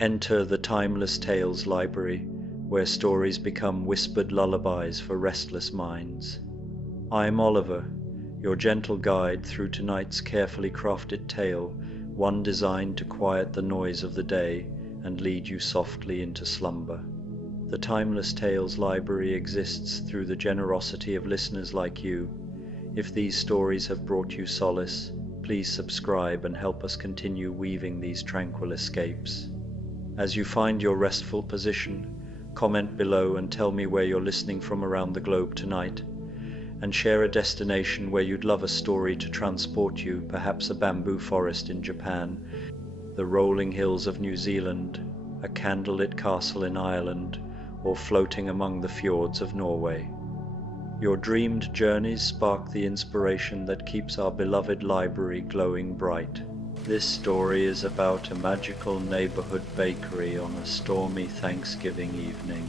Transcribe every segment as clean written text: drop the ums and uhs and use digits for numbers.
Enter the Timeless Tales Library, where stories become whispered lullabies for restless minds. I'm Oliver, your gentle guide through tonight's carefully crafted tale, one designed to quiet the noise of the day and lead you softly into slumber. The Timeless Tales Library exists through the generosity of listeners like you. If these stories have brought you solace, please subscribe and help us continue weaving these tranquil escapes. As you find your restful position, comment below and tell me where you're listening from around the globe tonight, and share a destination where you'd love a story to transport you, perhaps a bamboo forest in Japan, the rolling hills of New Zealand, a candlelit castle in Ireland, or floating among the fjords of Norway. Your dreamed journeys spark the inspiration that keeps our beloved library glowing bright. This story is about a magical neighborhood bakery on a stormy Thanksgiving evening,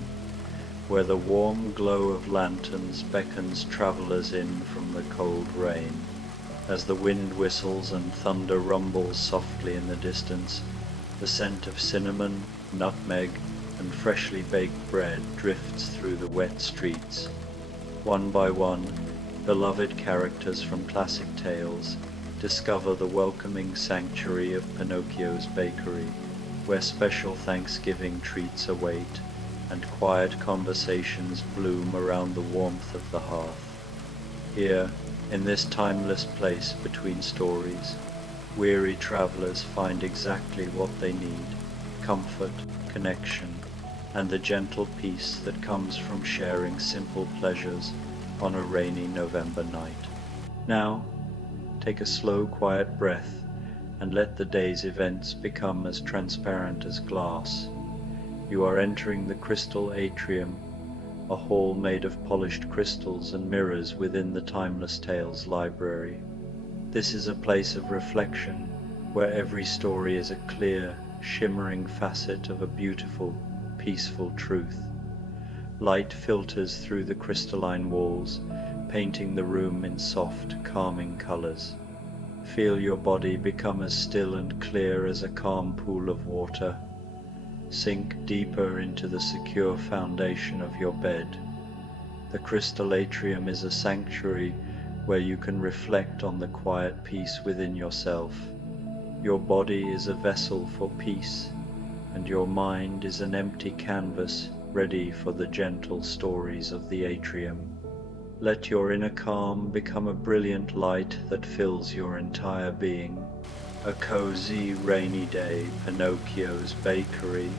where the warm glow of lanterns beckons travelers in from the cold rain. As the wind whistles and thunder rumbles softly in the distance, the scent of cinnamon, nutmeg, and freshly baked bread drifts through the wet streets. One by one, beloved characters from classic tales discover the welcoming sanctuary of Pinocchio's bakery, where special Thanksgiving treats await and quiet conversations bloom around the warmth of the hearth. Here, in this timeless place between stories, weary travelers find exactly what they need: comfort, connection, and the gentle peace that comes from sharing simple pleasures on a rainy November night. Now, take a slow, quiet breath and let the day's events become as transparent as glass. You are entering the crystal atrium, a hall made of polished crystals and mirrors within the Timeless Tales Library. This is a place of reflection, where every story is a clear, shimmering facet of a beautiful, peaceful truth. Light filters through the crystalline walls, painting the room in soft, calming colors. Feel your body become as still and clear as a calm pool of water. Sink deeper into the secure foundation of your bed. The crystal atrium is a sanctuary where you can reflect on the quiet peace within yourself. Your body is a vessel for peace, and your mind is an empty canvas ready for the gentle stories of the atrium. Let your inner calm become a brilliant light that fills your entire being. A cozy rainy day, Pinocchio's bakery,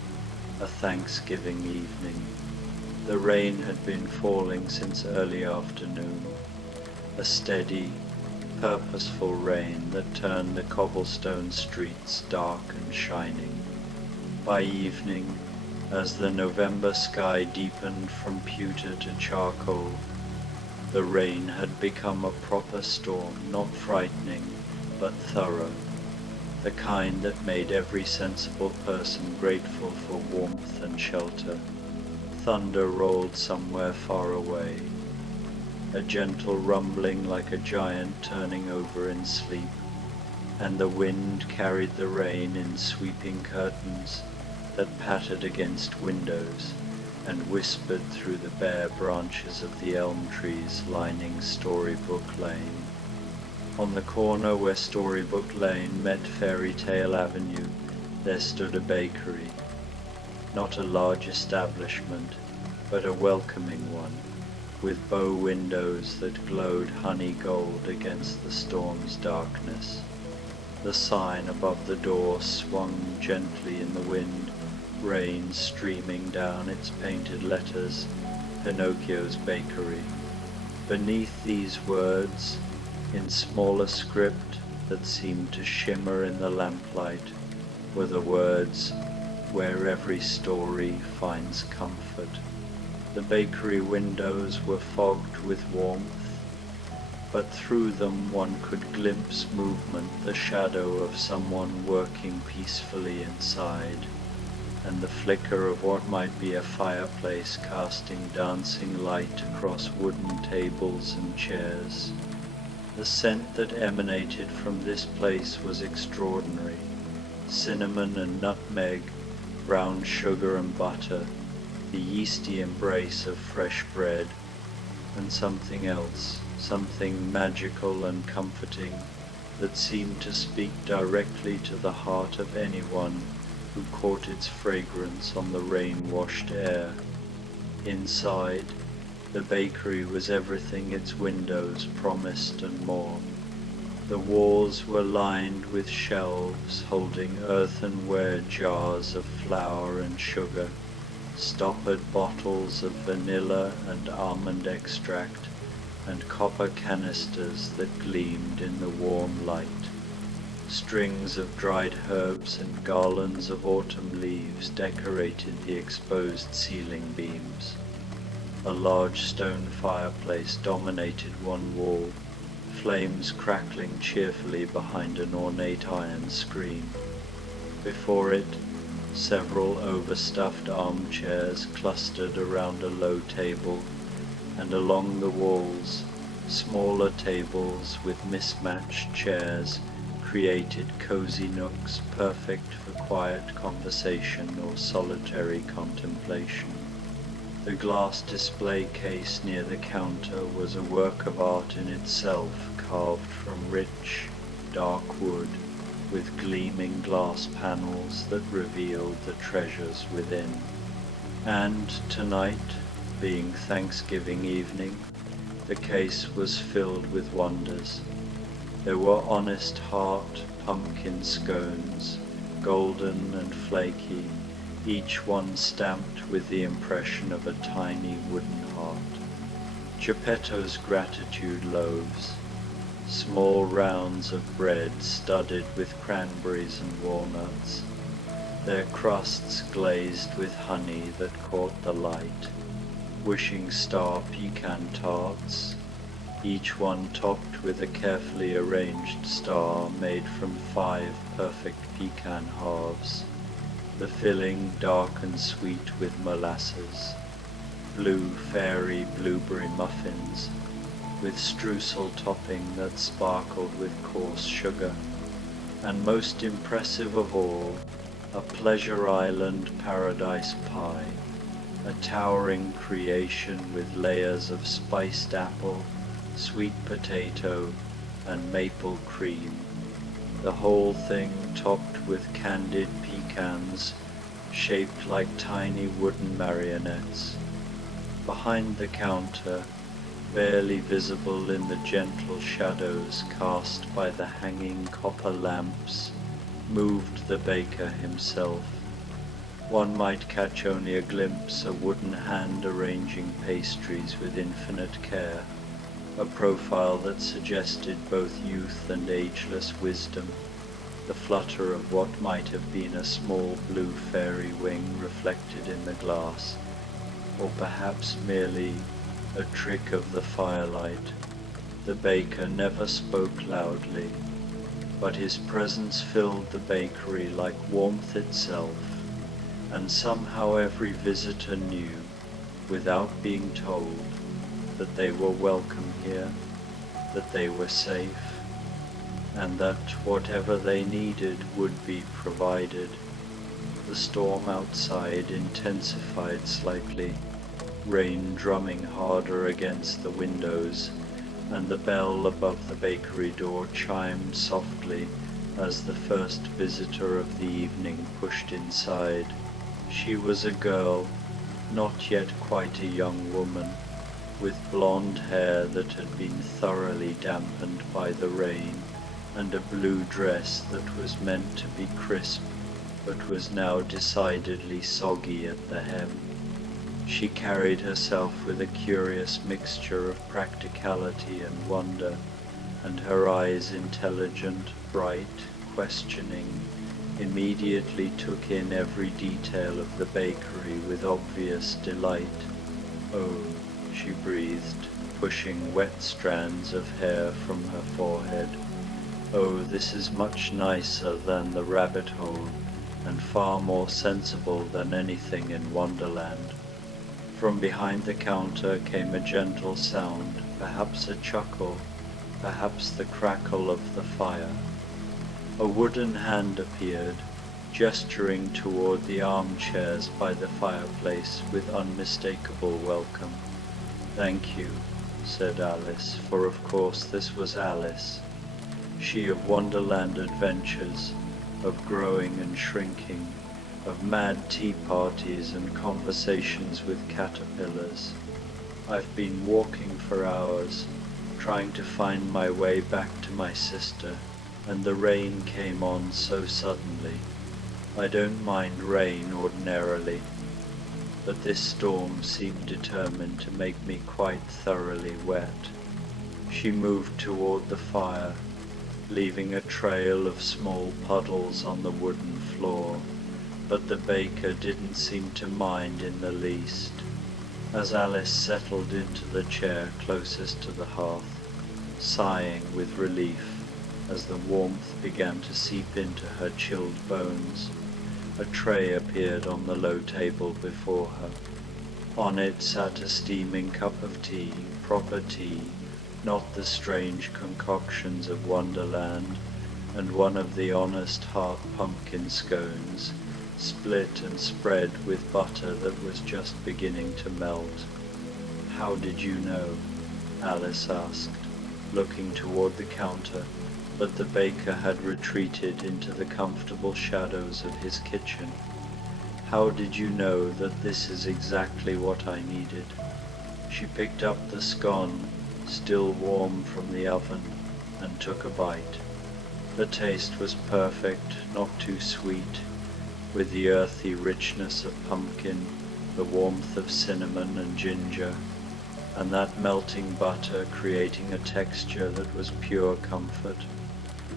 a Thanksgiving evening. The rain had been falling since early afternoon, a steady, purposeful rain that turned the cobblestone streets dark and shining. By evening, as the November sky deepened from pewter to charcoal, the rain had become a proper storm, not frightening, but thorough, the kind that made every sensible person grateful for warmth and shelter. Thunder rolled somewhere far away, a gentle rumbling like a giant turning over in sleep, and the wind carried the rain in sweeping curtains that pattered against windows and whispered through the bare branches of the elm trees lining Storybook Lane. On the corner where Storybook Lane met Fairy Tale Avenue, there stood a bakery. Not a large establishment, but a welcoming one, with bow windows that glowed honey gold against the storm's darkness. The sign above the door swung gently in the wind, rain streaming down its painted letters, Pinocchio's Bakery. Beneath these words, in smaller script that seemed to shimmer in the lamplight, were the words, "Where every story finds comfort." The bakery windows were fogged with warmth, but through them one could glimpse movement, the shadow of someone working peacefully inside, and the flicker of what might be a fireplace casting dancing light across wooden tables and chairs. The scent that emanated from this place was extraordinary. Cinnamon and nutmeg, brown sugar and butter, the yeasty embrace of fresh bread, and something else, something magical and comforting that seemed to speak directly to the heart of anyone who caught its fragrance on the rain-washed air. Inside, the bakery was everything its windows promised and more. The walls were lined with shelves holding earthenware jars of flour and sugar, stoppered bottles of vanilla and almond extract, and copper canisters that gleamed in the warm light. Strings of dried herbs and garlands of autumn leaves decorated the exposed ceiling beams. A large stone fireplace dominated one wall, flames crackling cheerfully behind an ornate iron screen. Before it, several overstuffed armchairs clustered around a low table, and along the walls, smaller tables with mismatched chairs created cozy nooks perfect for quiet conversation or solitary contemplation. The glass display case near the counter was a work of art in itself, carved from rich, dark wood, with gleaming glass panels that revealed the treasures within. And tonight, being Thanksgiving evening, the case was filled with wonders. There were honest heart pumpkin scones, golden and flaky, each one stamped with the impression of a tiny wooden heart. Geppetto's gratitude loaves, small rounds of bread studded with cranberries and walnuts, their crusts glazed with honey that caught the light, wishing star pecan tarts, each one topped with a carefully arranged star made from 5 perfect pecan halves, the filling dark and sweet with molasses, blue fairy blueberry muffins, with streusel topping that sparkled with coarse sugar, and most impressive of all, a Pleasure Island paradise pie, a towering creation with layers of spiced apple, sweet potato, and maple cream, the whole thing topped with candied pecans shaped like tiny wooden marionettes. Behind the counter, barely visible in the gentle shadows cast by the hanging copper lamps, moved the baker himself. One might catch only a glimpse, a wooden hand arranging pastries with infinite care, a profile that suggested both youth and ageless wisdom, the flutter of what might have been a small blue fairy wing reflected in the glass, or perhaps merely a trick of the firelight. The baker never spoke loudly, but his presence filled the bakery like warmth itself, and somehow every visitor knew, without being told, that they were welcome here, that they were safe, and that whatever they needed would be provided. The storm outside intensified slightly, rain drumming harder against the windows, and the bell above the bakery door chimed softly as the first visitor of the evening pushed inside. She was a girl, not yet quite a young woman, with blonde hair that had been thoroughly dampened by the rain, and a blue dress that was meant to be crisp, but was now decidedly soggy at the hem. She carried herself with a curious mixture of practicality and wonder, and her eyes, intelligent, bright, questioning, immediately took in every detail of the bakery with obvious delight. "Oh," she breathed, pushing wet strands of hair from her forehead. "Oh, this is much nicer than the rabbit hole, and far more sensible than anything in Wonderland." From behind the counter came a gentle sound, perhaps a chuckle, perhaps the crackle of the fire. A wooden hand appeared, gesturing toward the armchairs by the fireplace with unmistakable welcome. "Thank you," said Alice, for of course this was Alice, she of Wonderland adventures, of growing and shrinking, of mad tea parties and conversations with caterpillars. "I've been walking for hours, trying to find my way back to my sister, and the rain came on so suddenly. I don't mind rain ordinarily, but this storm seemed determined to make me quite thoroughly wet." She moved toward the fire, leaving a trail of small puddles on the wooden floor, but the baker didn't seem to mind in the least. As Alice settled into the chair closest to the hearth, sighing with relief as the warmth began to seep into her chilled bones, a tray appeared on the low table before her. On it sat a steaming cup of tea, proper tea, not the strange concoctions of Wonderland, and one of the honest hearth pumpkin scones, split and spread with butter that was just beginning to melt. "How did you know?" Alice asked, looking toward the counter, but the baker had retreated into the comfortable shadows of his kitchen. "How did you know that this is exactly what I needed?" She picked up the scone, still warm from the oven, and took a bite. The taste was perfect, not too sweet, with the earthy richness of pumpkin, the warmth of cinnamon and ginger, and that melting butter creating a texture that was pure comfort.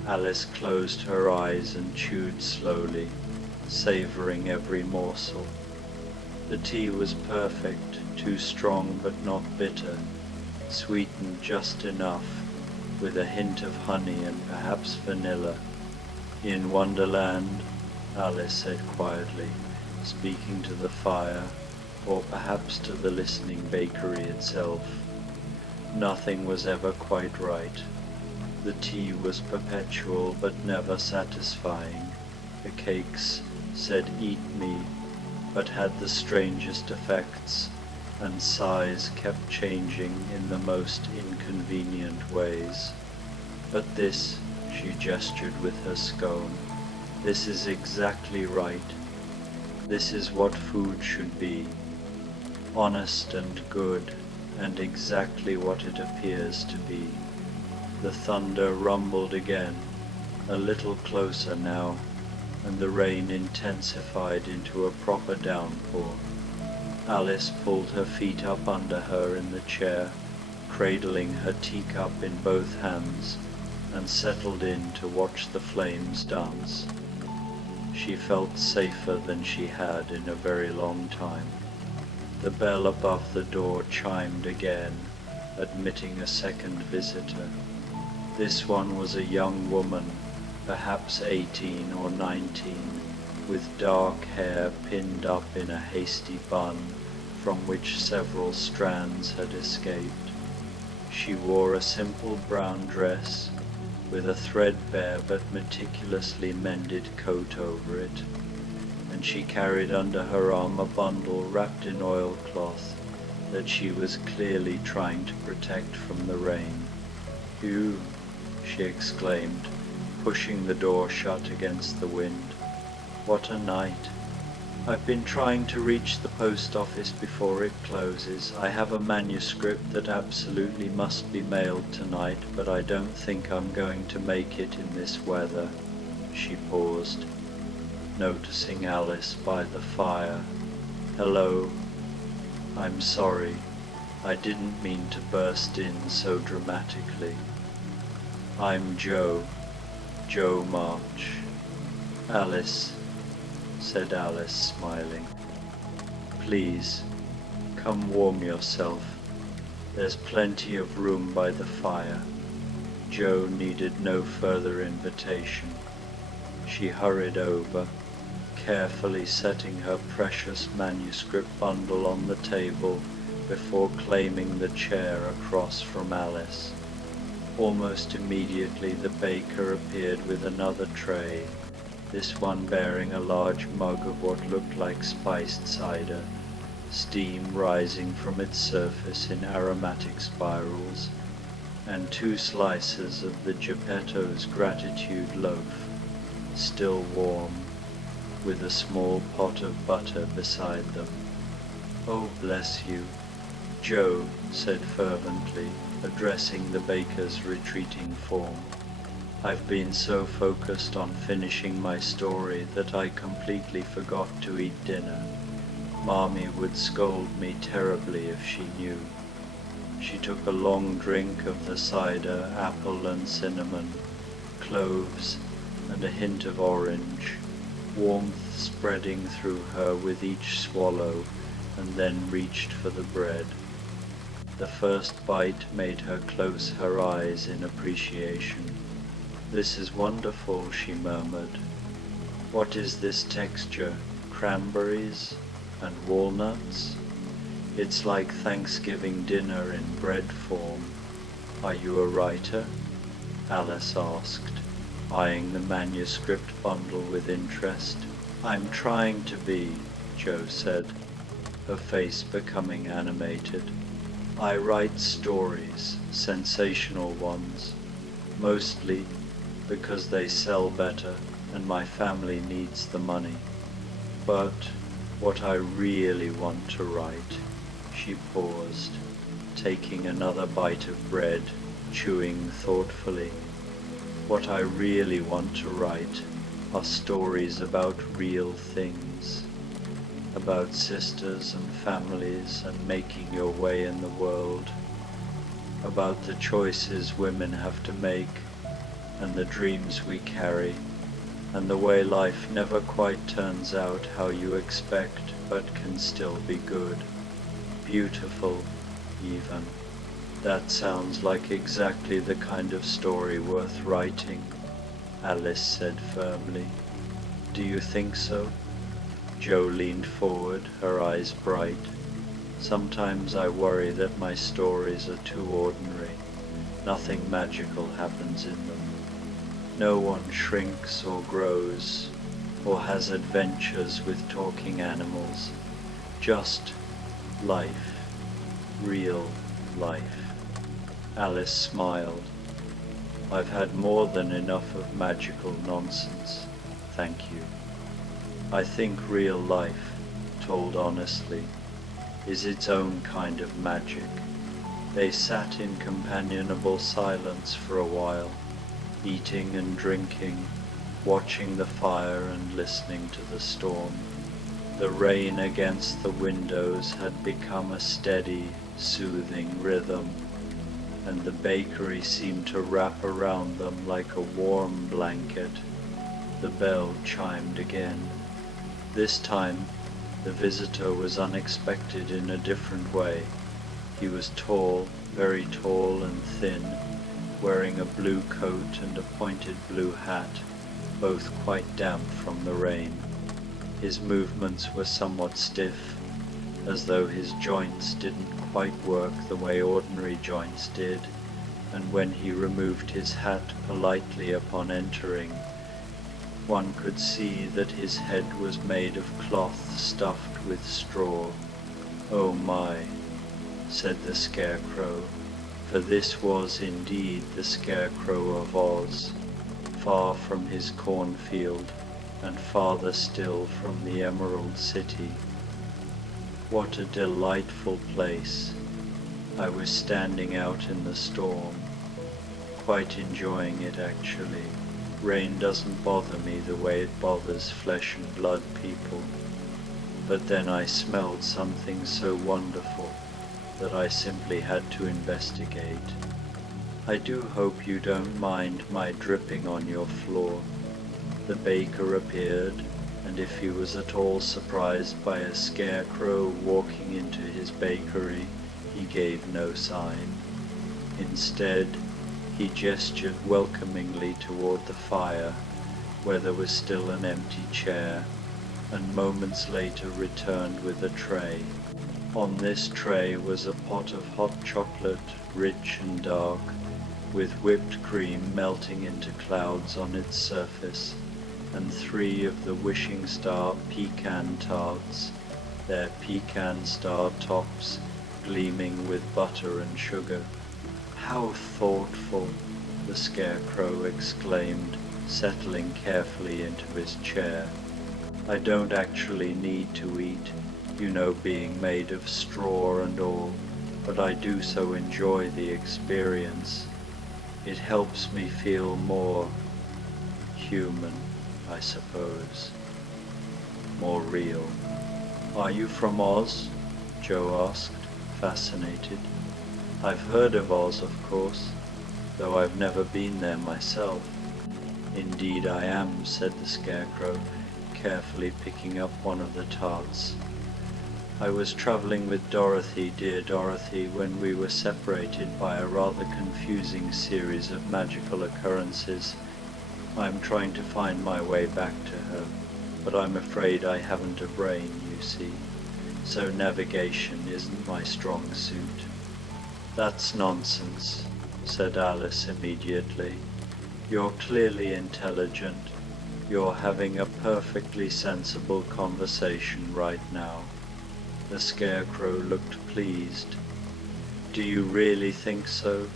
Alice closed her eyes and chewed slowly, savoring every morsel. The tea was perfect, too strong but not bitter, sweetened just enough, with a hint of honey and perhaps vanilla. "In Wonderland," Alice said quietly, speaking to the fire, or perhaps to the listening bakery itself, "nothing was ever quite right. The tea was perpetual but never satisfying. The cakes said 'eat me,' but had the strangest effects, and size kept changing in the most inconvenient ways. But this," she gestured with her scone, "this is exactly right. This is what food should be. Honest and good, and exactly what it appears to be." The thunder rumbled again, a little closer now, and the rain intensified into a proper downpour. Alice pulled her feet up under her in the chair, cradling her teacup in both hands, and settled in to watch the flames dance. She felt safer than she had in a very long time. The bell above the door chimed again, admitting a second visitor. This one was a young woman, perhaps 18 or 19, with dark hair pinned up in a hasty bun from which several strands had escaped. She wore a simple brown dress, with a threadbare but meticulously mended coat over it, and she carried under her arm a bundle wrapped in oilcloth that she was clearly trying to protect from the rain. "Phew!" she exclaimed, pushing the door shut against the wind. "What a night! I've been trying to reach the post office before it closes. I have a manuscript that absolutely must be mailed tonight, but I don't think I'm going to make it in this weather." She paused, noticing Alice by the fire. "Hello. I'm sorry. I didn't mean to burst in so dramatically. I'm Joe March." "Alice," said Alice, smiling. "Please, come warm yourself. There's plenty of room by the fire." Joe needed no further invitation. She hurried over, carefully setting her precious manuscript bundle on the table before claiming the chair across from Alice. Almost immediately the baker appeared with another tray, this one bearing a large mug of what looked like spiced cider, steam rising from its surface in aromatic spirals, and 2 slices of the Geppetto's gratitude loaf, still warm, with a small pot of butter beside them. "Oh, bless you," Joe said fervently, addressing the baker's retreating form. "I've been so focused on finishing my story that I completely forgot to eat dinner. Mommy would scold me terribly if she knew." She took a long drink of the cider, apple and cinnamon, cloves, and a hint of orange, warmth spreading through her with each swallow, and then reached for the bread. The first bite made her close her eyes in appreciation. "This is wonderful," she murmured. "What is this texture? Cranberries and walnuts? It's like Thanksgiving dinner in bread form. Are you a writer?" Alice asked, eyeing the manuscript bundle with interest. "I'm trying to be," Joe said, her face becoming animated. "I write stories, sensational ones, mostly because they sell better and my family needs the money. But what I really want to write," she paused, taking another bite of bread, chewing thoughtfully. "What I really want to write are stories about real things, about sisters and families and making your way in the world, about the choices women have to make and the dreams we carry, and the way life never quite turns out how you expect but can still be good, beautiful even. That sounds like exactly the kind of story worth writing," Alice said firmly. "Do you think so?" Joe leaned forward, her eyes bright. "Sometimes I worry that my stories are too ordinary. Nothing magical happens in them. No one shrinks or grows, or has adventures with talking animals. Just life, real life." Alice smiled. "I've had more than enough of magical nonsense, thank you. I think real life, told honestly, is its own kind of magic." They sat in companionable silence for a while, eating and drinking, watching the fire and listening to the storm. The rain against the windows had become a steady, soothing rhythm, and the bakery seemed to wrap around them like a warm blanket. The bell chimed again. This time, the visitor was unexpected in a different way. He was tall, very tall and thin, wearing a blue coat and a pointed blue hat, both quite damp from the rain. His movements were somewhat stiff, as though his joints didn't quite work the way ordinary joints did, and when he removed his hat politely upon entering, one could see that his head was made of cloth stuffed with straw. "Oh my," said the Scarecrow, for this was indeed the Scarecrow of Oz, far from his cornfield and farther still from the Emerald City. "What a delightful place. I was standing out in the storm, quite enjoying it actually. Rain doesn't bother me the way it bothers flesh and blood people. But then I smelled something so wonderful that I simply had to investigate. I do hope you don't mind my dripping on your floor." The baker appeared, and if he was at all surprised by a scarecrow walking into his bakery, he gave no sign. Instead, he gestured welcomingly toward the fire, where there was still an empty chair, and moments later returned with a tray. On this tray was a pot of hot chocolate, rich and dark, with whipped cream melting into clouds on its surface, and 3 of the wishing star pecan tarts, their pecan star tops gleaming with butter and sugar. "How thoughtful!" the Scarecrow exclaimed, settling carefully into his chair. "I don't actually need to eat, being made of straw and all, but I do so enjoy the experience. It helps me feel more human, I suppose. More real." "Are you from Oz?" Joe asked, fascinated. "I've heard of Oz, of course, though I've never been there myself." "Indeed I am," said the Scarecrow, carefully picking up one of the tarts. "I was traveling with Dorothy, dear Dorothy, when we were separated by a rather confusing series of magical occurrences. I'm trying to find my way back to her, but I'm afraid I haven't a brain, you see, so navigation isn't my strong suit." "That's nonsense," said Alice immediately. "You're clearly intelligent. You're having a perfectly sensible conversation right now." The Scarecrow looked pleased. "Do you really think so?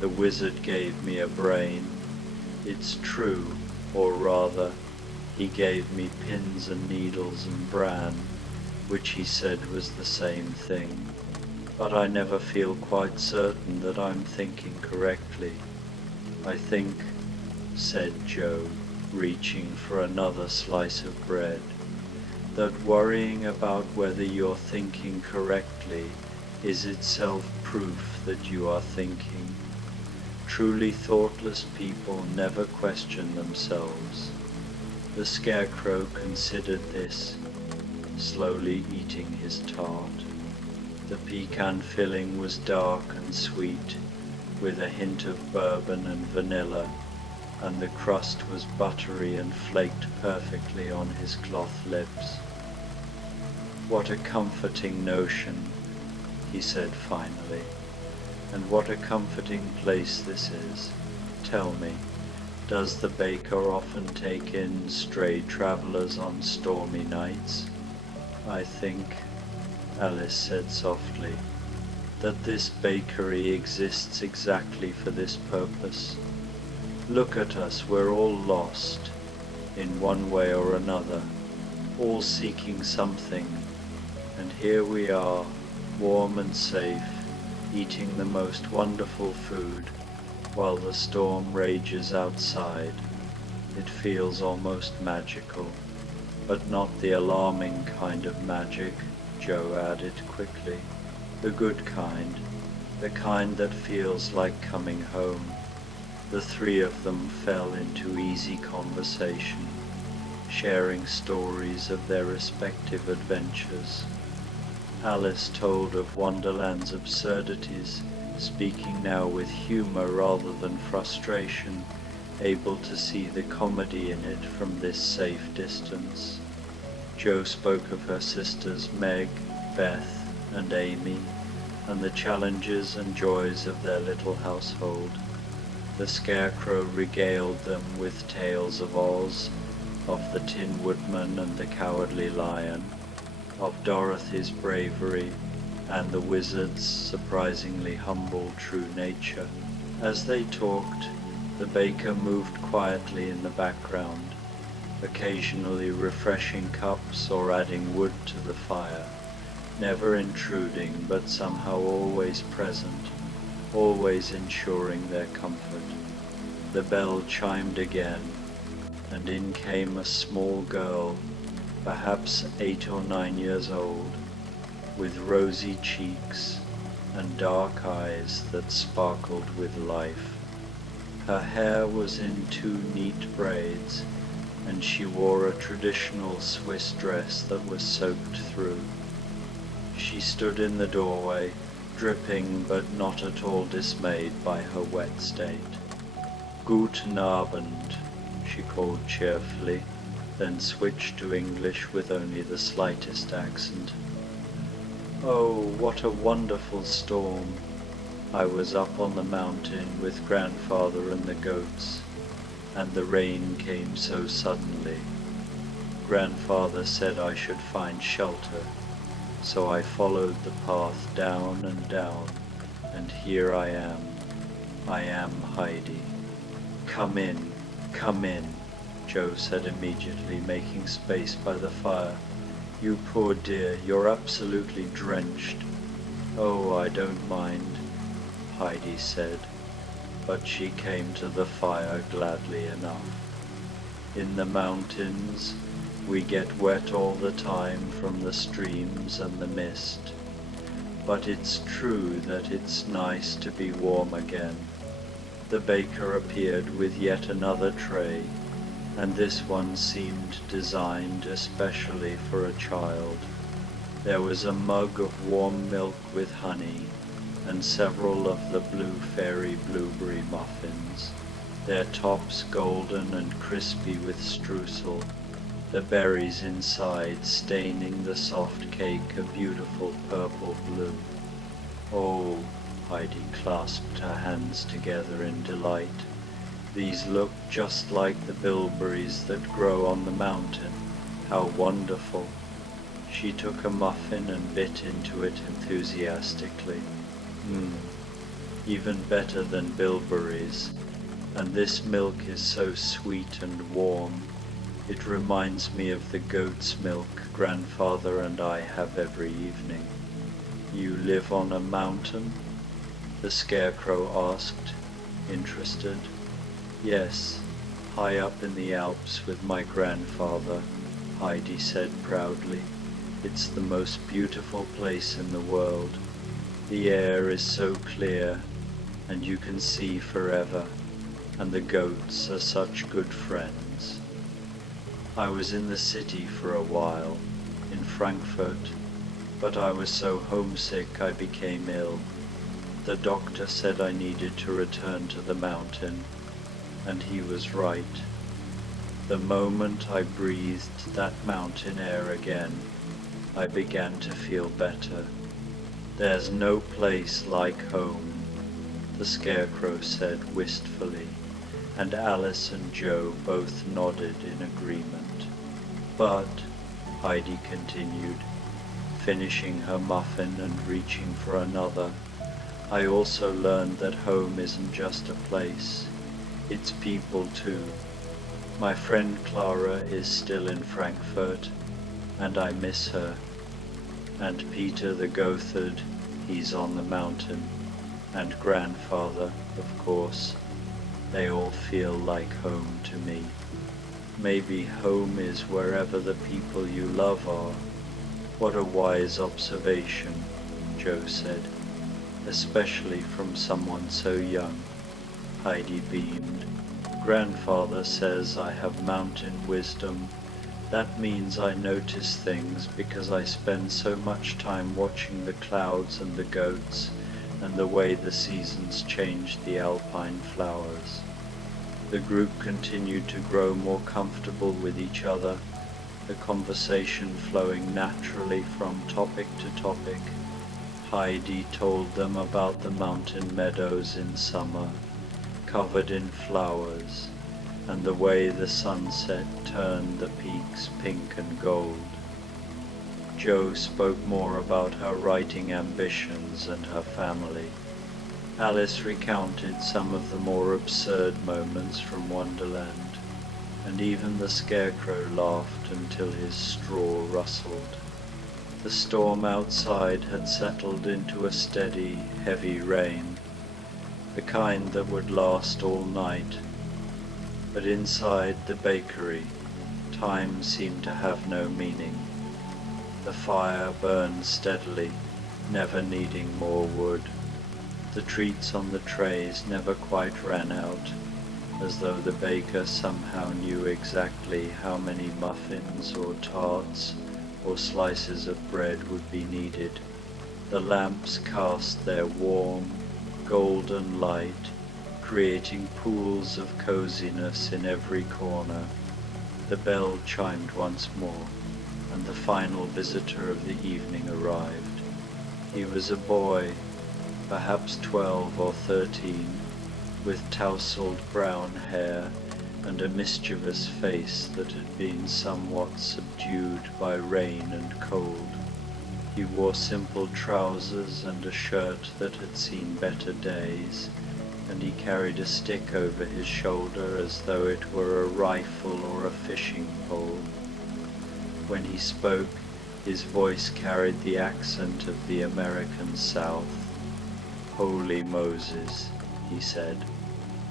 The wizard gave me a brain. It's true, or rather, he gave me pins and needles and bran, which he said was the same thing. But I never feel quite certain that I'm thinking correctly. I think," said Joe, reaching for another slice of bread, "that worrying about whether you're thinking correctly is itself proof that you are thinking. Truly thoughtless people never question themselves." The Scarecrow considered this, slowly eating his tart. The pecan filling was dark and sweet, with a hint of bourbon and vanilla, and the crust was buttery and flaked perfectly on his cloth lips. "What a comforting notion," he said finally, "and what a comforting place this is. Tell me, does the baker often take in stray travelers on stormy nights?" "I think," Alice said softly, "that this bakery exists exactly for this purpose. Look at us, we're all lost, in one way or another, all seeking something, and here we are, warm and safe, eating the most wonderful food, while the storm rages outside. It feels almost magical, but not the alarming kind of magic," Joe added quickly. "The good kind, the kind that feels like coming home." The 3 of them fell into easy conversation, sharing stories of their respective adventures. Alice told of Wonderland's absurdities, speaking now with humor rather than frustration, able to see the comedy in it from this safe distance. Jo spoke of her sisters Meg, Beth, and Amy, and the challenges and joys of their little household. The Scarecrow regaled them with tales of Oz, of the Tin Woodman and the Cowardly Lion, of Dorothy's bravery, and the Wizard's surprisingly humble true nature. As they talked, the baker moved quietly in the background, occasionally refreshing cups or adding wood to the fire, never intruding but somehow always present, always ensuring their comfort. The bell chimed again, and in came a small girl, perhaps 8 or 9 years old, with rosy cheeks and dark eyes that sparkled with life. Her hair was in 2 neat braids, and she wore a traditional Swiss dress that was soaked through. She stood in the doorway, dripping but not at all dismayed by her wet state. "Guten Abend," she called cheerfully, then switched to English with only the slightest accent. "Oh, what a wonderful storm! I was up on the mountain with Grandfather and the goats. and the rain came so suddenly. Grandfather said I should find shelter, so I followed the path down and down, and here I am. I am Heidi. Come in, come in, Joe said immediately, making space by the fire. You poor dear, you're absolutely drenched. Oh, I don't mind, Heidi said, but she came to the fire gladly enough. In the mountains, we get wet all the time from the streams and the mist, but it's true that it's nice to be warm again. The baker appeared with yet another tray, and this one seemed designed especially for a child. There was a mug of warm milk with honey, and several of the blue fairy blueberry muffins, their tops golden and crispy with streusel, the berries inside staining the soft cake a beautiful purple blue. Oh, Heidi clasped her hands together in delight. These look just like the bilberries that grow on the mountain. How wonderful! She took a muffin and bit into it enthusiastically. Even better than bilberries, and this milk is so sweet and warm. It reminds me of the goat's milk Grandfather and I have every evening. You live on a mountain? The Scarecrow asked, interested. Yes, high up in the Alps with my grandfather, Heidi said proudly. It's the most beautiful place in the world. The air is so clear, and you can see forever, and the goats are such good friends. I was in the city for a while, in Frankfurt, but I was so homesick I became ill. The doctor said I needed to return to the mountain, and he was right. The moment I breathed that mountain air again, I began to feel better. There's no place like home, the Scarecrow said wistfully, and Alice and Joe both nodded in agreement. But, Heidi continued, finishing her muffin and reaching for another, I also learned that home isn't just a place, it's people too. My friend Clara is still in Frankfurt, and I miss her. And Peter the Goatherd, he's on the mountain, and Grandfather, of course. They all feel like home to me. Maybe home is wherever the people you love are. What a wise observation, Joe said, especially from someone so young. Heidi beamed. Grandfather says I have mountain wisdom. That means I notice things because I spend so much time watching the clouds and the goats and the way the seasons change the alpine flowers. The group continued to grow more comfortable with each other, the conversation flowing naturally from topic to topic. Heidi told them about the mountain meadows in summer, covered in flowers, and the way the sunset turned the peaks pink and gold. Jo spoke more about her writing ambitions and her family. Alice recounted some of the more absurd moments from Wonderland, and even the Scarecrow laughed until his straw rustled. The storm outside had settled into a steady, heavy rain, the kind that would last all night. But inside the bakery, time seemed to have no meaning. The fire burned steadily, never needing more wood. The treats on the trays never quite ran out, as though the baker somehow knew exactly how many muffins or tarts or slices of bread would be needed. The lamps cast their warm, golden light, creating pools of coziness in every corner. The bell chimed once more, and the final visitor of the evening arrived. He was a boy, perhaps 12 or 13, with tousled brown hair and a mischievous face that had been somewhat subdued by rain and cold. He wore simple trousers and a shirt that had seen better days, and he carried a stick over his shoulder as though it were a rifle or a fishing pole. When he spoke, his voice carried the accent of the American South. "Holy Moses," he said,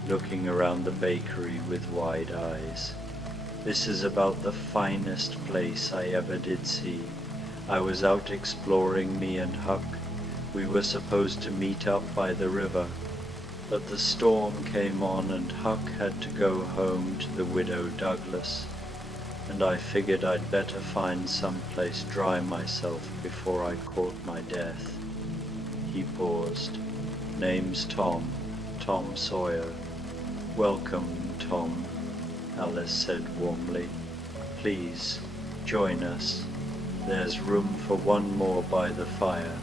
looking around the bakery with wide eyes. "This is about the finest place I ever did see. I was out exploring, me and Huck. We were supposed to meet up by the river, but the storm came on and Huck had to go home to the widow Douglas, and I figured I'd better find some place dry myself before I caught my death." He paused. "Name's Tom Sawyer." "Welcome, Tom," Alice said warmly. "Please, join us. There's room for one more by the fire."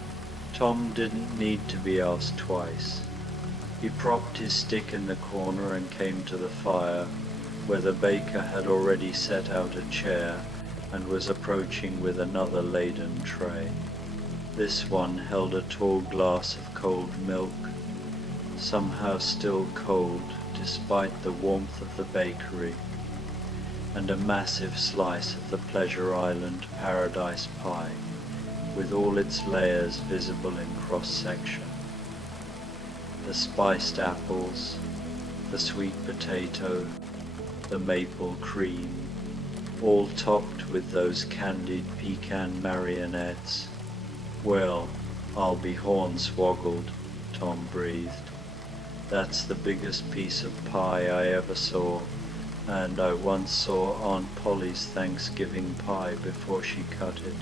Tom didn't need to be asked twice. He propped his stick in the corner and came to the fire, where the baker had already set out a chair and was approaching with another laden tray. This one held a tall glass of cold milk, somehow still cold despite the warmth of the bakery, and a massive slice of the Pleasure Island Paradise Pie, with all its layers visible in cross-section. The spiced apples, the sweet potato, the maple cream, all topped with those candied pecan marionettes. "Well, I'll be hornswoggled," Tom breathed. "That's the biggest piece of pie I ever saw, and I once saw Aunt Polly's Thanksgiving pie before she cut it."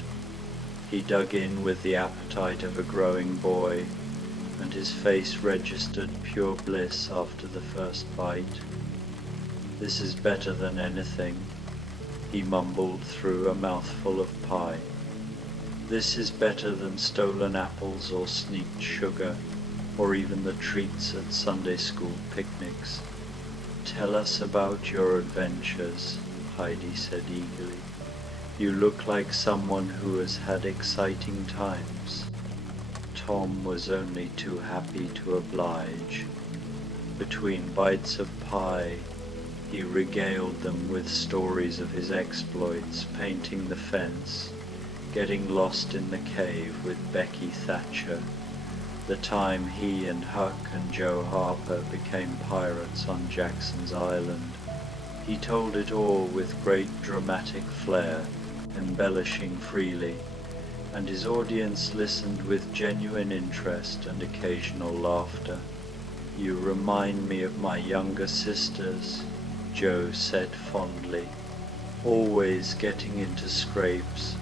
He dug in with the appetite of a growing boy, and his face registered pure bliss after the first bite. "This is better than anything," he mumbled through a mouthful of pie. "This is better than stolen apples or sneaked sugar, or even the treats at Sunday school picnics." "Tell us about your adventures," Heidi said eagerly. "You look like someone who has had exciting times." Tom was only too happy to oblige. Between bites of pie, he regaled them with stories of his exploits, painting the fence, getting lost in the cave with Becky Thatcher, the time he and Huck and Joe Harper became pirates on Jackson's Island. He told it all with great dramatic flair, embellishing freely, and his audience listened with genuine interest and occasional laughter. "You remind me of my younger sisters," Joe said fondly, "always getting into scrapes,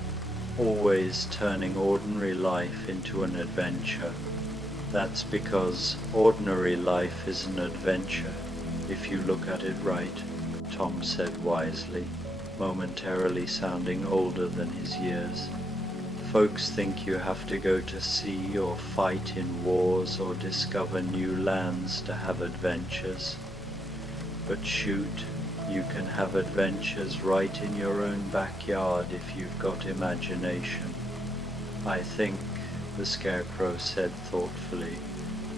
always turning ordinary life into an adventure." "That's because ordinary life is an adventure, if you look at it right," Tom said wisely, momentarily sounding older than his years. "Folks think you have to go to sea or fight in wars or discover new lands to have adventures. But shoot, you can have adventures right in your own backyard if you've got imagination. I think," the Scarecrow said thoughtfully,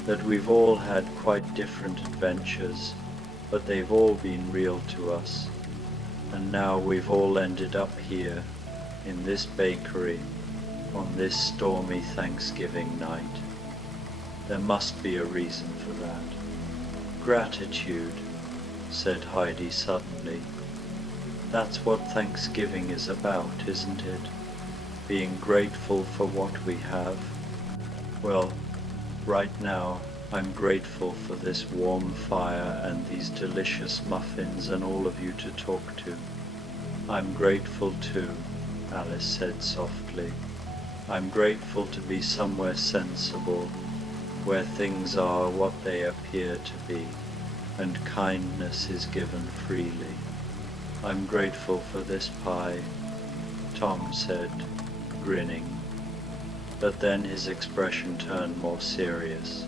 "that we've all had quite different adventures, but they've all been real to us. And now we've all ended up here, in this bakery, on this stormy Thanksgiving night. There must be a reason for that." "Gratitude," said Heidi suddenly. "That's what Thanksgiving is about, isn't it? Being grateful for what we have. Well, right now I'm grateful for this warm fire and these delicious muffins and all of you to talk to." "I'm grateful too," Alice said softly. "I'm grateful to be somewhere sensible, where things are what they appear to be, and kindness is given freely. I'm grateful for this pie," Tom said, grinning. But then his expression turned more serious.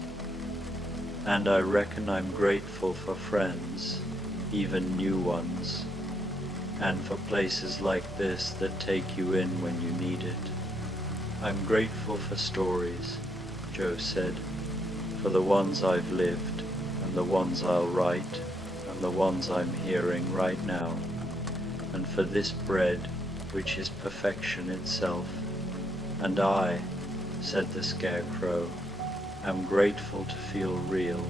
"And I reckon I'm grateful for friends," even new ones, and for places like this that take you in when you need it. I'm grateful for stories, Joe said, for the ones I've lived, and the ones I'll write, and the ones I'm hearing right now, and for this bread, which is perfection itself. And I, said the Scarecrow, am grateful to feel real,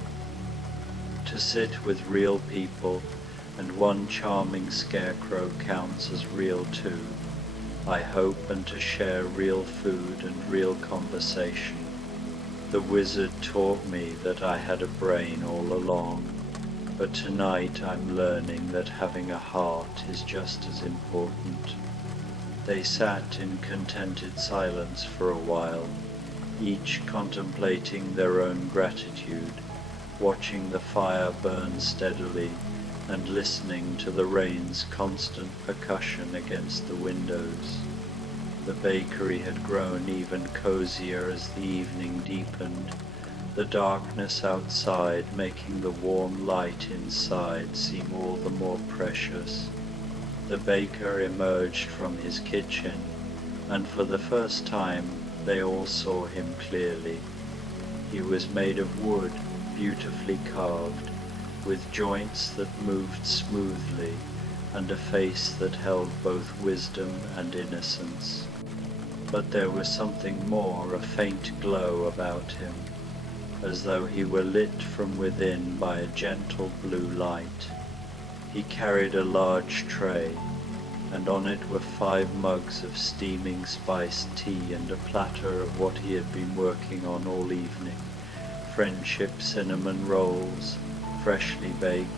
to sit with real people, and one charming scarecrow counts as real too, I hope, and to share real food and real conversation. The wizard taught me that I had a brain all along, but tonight I'm learning that having a heart is just as important. They sat in contented silence for a while, each contemplating their own gratitude, watching the fire burn steadily and listening to the rain's constant percussion against the windows. The bakery had grown even cozier as the evening deepened, the darkness outside making the warm light inside seem all the more precious. The baker emerged from his kitchen, and for the first time they all saw him clearly. He was made of wood, beautifully carved, with joints that moved smoothly, and a face that held both wisdom and innocence. But there was something more, a faint glow about him, as though he were lit from within by a gentle blue light. He carried a large tray, and on it were 5 mugs of steaming spiced tea and a platter of what he had been working on all evening, friendship cinnamon rolls, freshly baked,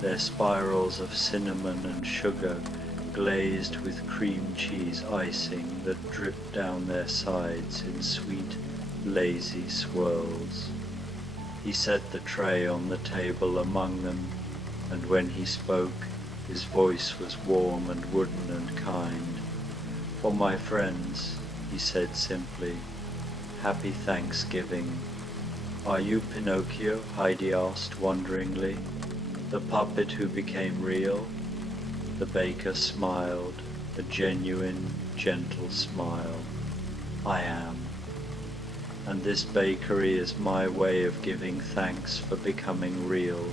their spirals of cinnamon and sugar glazed with cream cheese icing that dripped down their sides in sweet, lazy swirls. He set the tray on the table among them, and when he spoke, his voice was warm and wooden and kind. For my friends, he said simply, Happy Thanksgiving. Are you Pinocchio? Heidi asked wonderingly, the puppet who became real? The baker smiled, a genuine, gentle smile. I am. And this bakery is my way of giving thanks for becoming real,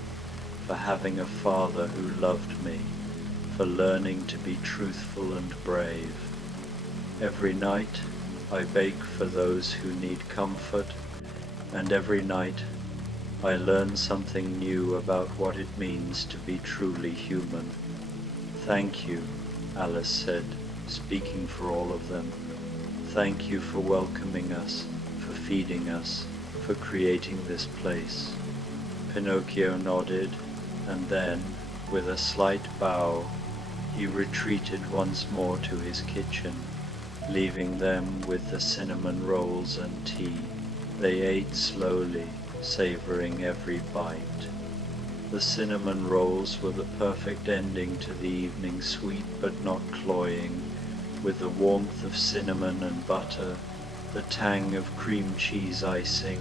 for having a father who loved me, for learning to be truthful and brave. Every night I bake for those who need comfort, and every night I learn something new about what it means to be truly human. Thank you, Alice said, speaking for all of them. Thank you for welcoming us, for feeding us, for creating this place. Pinocchio nodded, and then, with a slight bow, he retreated once more to his kitchen, leaving them with the cinnamon rolls and tea. They ate slowly, savoring every bite. The cinnamon rolls were the perfect ending to the evening, sweet but not cloying, with the warmth of cinnamon and butter, the tang of cream cheese icing,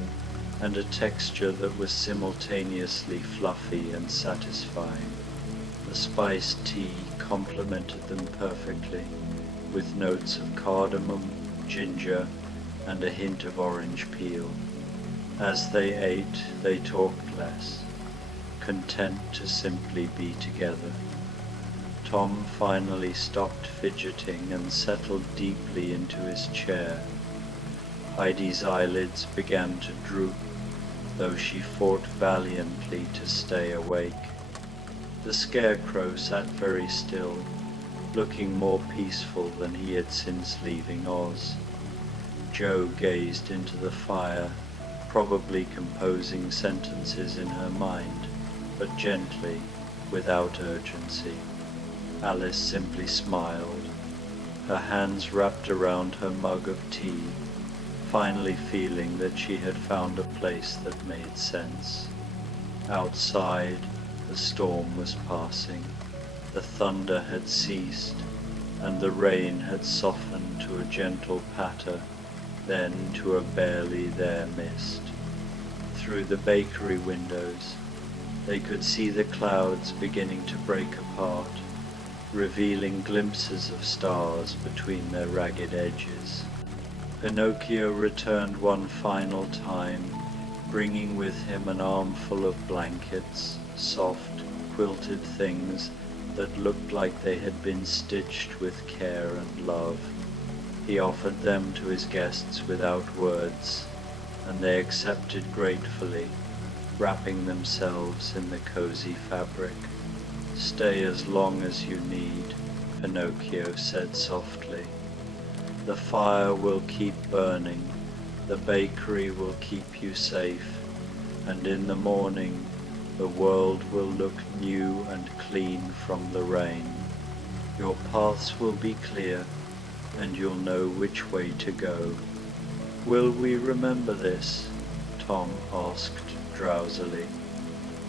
and a texture that was simultaneously fluffy and satisfying. The spiced tea complemented them perfectly, with notes of cardamom, ginger, and a hint of orange peel. As they ate, they talked less, content to simply be together. Tom finally stopped fidgeting and settled deeply into his chair. Heidi's eyelids began to droop, though she fought valiantly to stay awake. The Scarecrow sat very still, looking more peaceful than he had since leaving Oz. Jo gazed into the fire, probably composing sentences in her mind, but gently, without urgency. Alice simply smiled, her hands wrapped around her mug of tea, finally feeling that she had found a place that made sense. Outside, the storm was passing, the thunder had ceased, and the rain had softened to a gentle patter, then to a barely there mist. Through the bakery windows, They could see the clouds beginning to break apart, revealing glimpses of stars between their ragged edges. Pinocchio returned one final time, bringing with him an armful of blankets, soft, quilted things that looked like they had been stitched with care and love. He offered them to his guests without words, and they accepted gratefully, wrapping themselves in the cozy fabric. "Stay as long as you need," Pinocchio said softly. "The fire will keep burning, the bakery will keep you safe, and in the morning the world will look new and clean from the rain. Your paths will be clear, and you'll know which way to go." "Will we remember this?" Tom asked drowsily.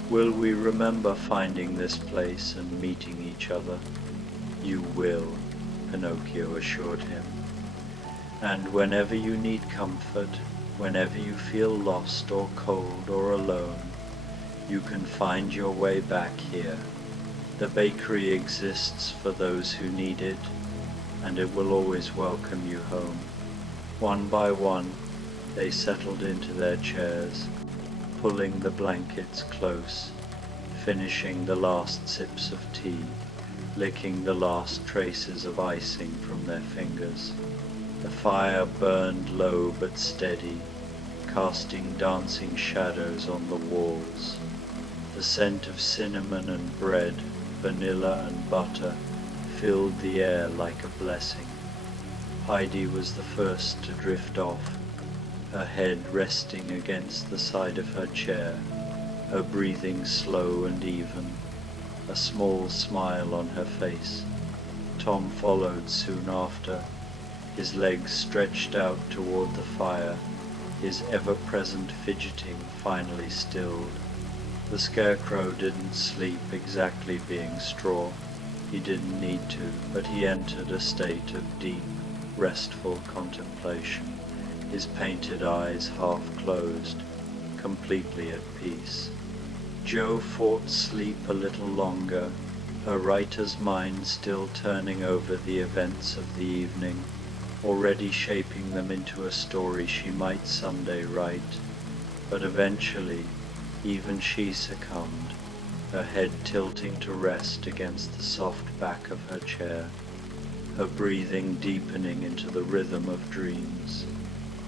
"Will we remember finding this place and meeting each other?" "You will," Pinocchio assured him. "And whenever you need comfort, whenever you feel lost or cold or alone, you can find your way back here. The bakery exists for those who need it, and it will always welcome you home." One by one, they settled into their chairs, pulling the blankets close, finishing the last sips of tea, licking the last traces of icing from their fingers. The fire burned low but steady, casting dancing shadows on the walls. The scent of cinnamon and bread, vanilla and butter filled the air like a blessing. Heidi was the first to drift off, her head resting against the side of her chair, her breathing slow and even, a small smile on her face. Tom followed soon after, his legs stretched out toward the fire, his ever-present fidgeting finally stilled. The scarecrow didn't sleep exactly being straw. He didn't need to, but he entered a state of deep, restful contemplation, his painted eyes half closed, completely at peace. Jo fought sleep a little longer, her writer's mind still turning over the events of the evening, already shaping them into a story she might someday write. But eventually, even she succumbed, her head tilting to rest against the soft back of her chair, her breathing deepening into the rhythm of dreams.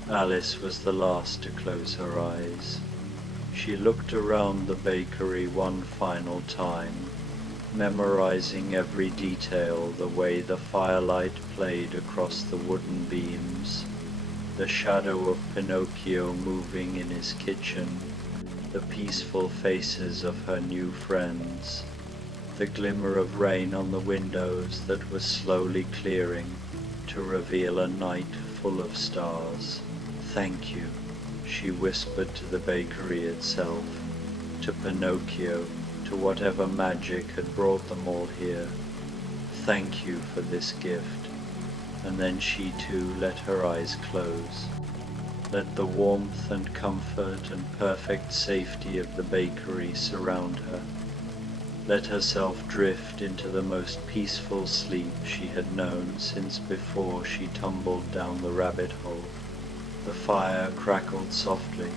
Alice was the last to close her eyes. She looked around the bakery one final time, memorizing every detail, the way the firelight played across the wooden beams, the shadow of Pinocchio moving in his kitchen, the peaceful faces of her new friends, the glimmer of rain on the windows that was slowly clearing to reveal a night full of stars. "Thank you," she whispered to the bakery itself, to Pinocchio, to whatever magic had brought them all here. "Thank you for this gift." And then she too let her eyes close. Let the warmth and comfort and perfect safety of the bakery surround her. Let herself drift into the most peaceful sleep she had known since before she tumbled down the rabbit hole. The fire crackled softly.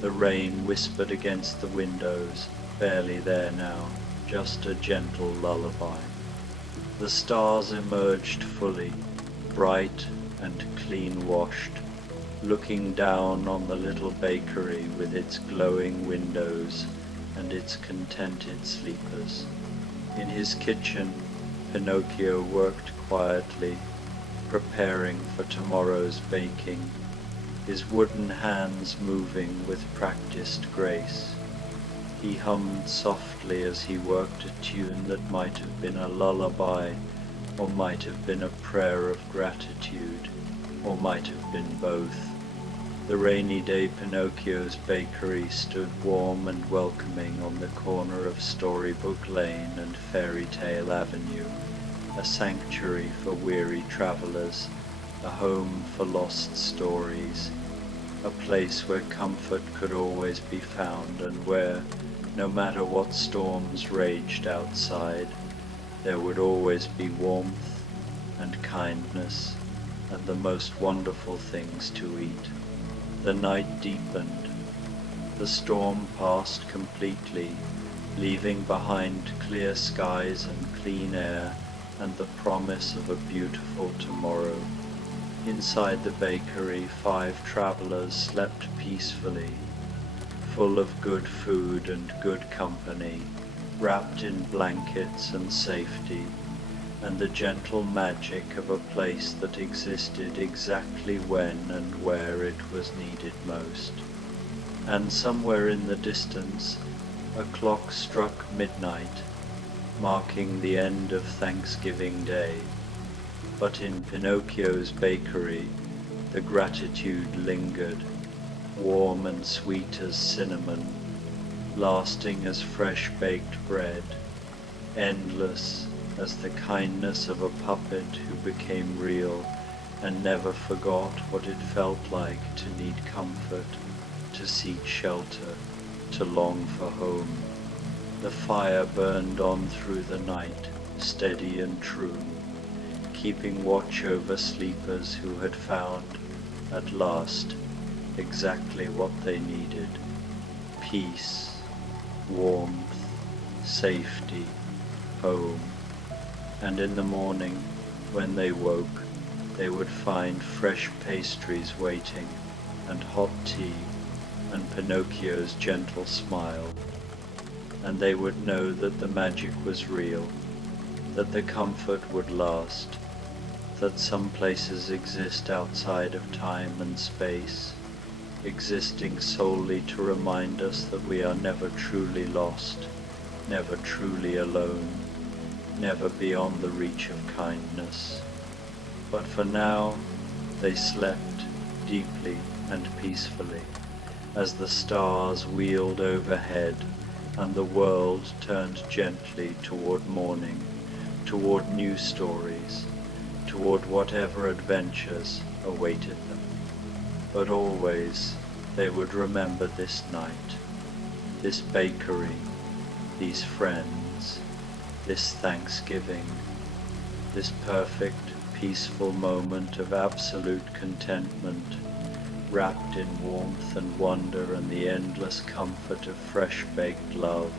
The rain whispered against the windows, barely there now, just a gentle lullaby. The stars emerged fully, bright and clean-washed, looking down on the little bakery with its glowing windows and its contented sleepers. In his kitchen, Pinocchio worked quietly, preparing for tomorrow's baking, his wooden hands moving with practiced grace. He hummed softly as he worked a tune that might have been a lullaby, or might have been a prayer of gratitude, or might have been both. The rainy day Pinocchio's bakery stood warm and welcoming on the corner of Storybook Lane and Fairy Tale Avenue, a sanctuary for weary travelers, a home for lost stories, a place where comfort could always be found and where, No matter what storms raged outside, there would always be warmth and kindness and the most wonderful things to eat. The night deepened. The storm passed completely, leaving behind clear skies and clean air and the promise of a beautiful tomorrow. Inside the bakery, 5 travelers slept peacefully, full of good food and good company, wrapped in blankets and safety, and the gentle magic of a place that existed exactly when and where it was needed most. And somewhere in the distance, a clock struck midnight, marking the end of Thanksgiving Day. But in Pinocchio's bakery, the gratitude lingered, warm and sweet as cinnamon, lasting as fresh baked bread, endless as the kindness of a puppet who became real and never forgot what it felt like to need comfort, to seek shelter, to long for home. The fire burned on through the night, steady and true, keeping watch over sleepers who had found, at last, exactly what they needed: peace, warmth, safety, home. And in the morning, when they woke, they would find fresh pastries waiting, and hot tea, and Pinocchio's gentle smile. And they would know that the magic was real, that the comfort would last, that some places exist outside of time and space, existing solely to remind us that we are never truly lost, never truly alone, never beyond the reach of kindness. But for now, they slept deeply and peacefully, as the stars wheeled overhead and the world turned gently toward morning, toward new stories, toward whatever adventures awaited them. But always they would remember this night, this bakery, these friends, this Thanksgiving, this perfect, peaceful moment of absolute contentment, wrapped in warmth and wonder and the endless comfort of fresh baked love.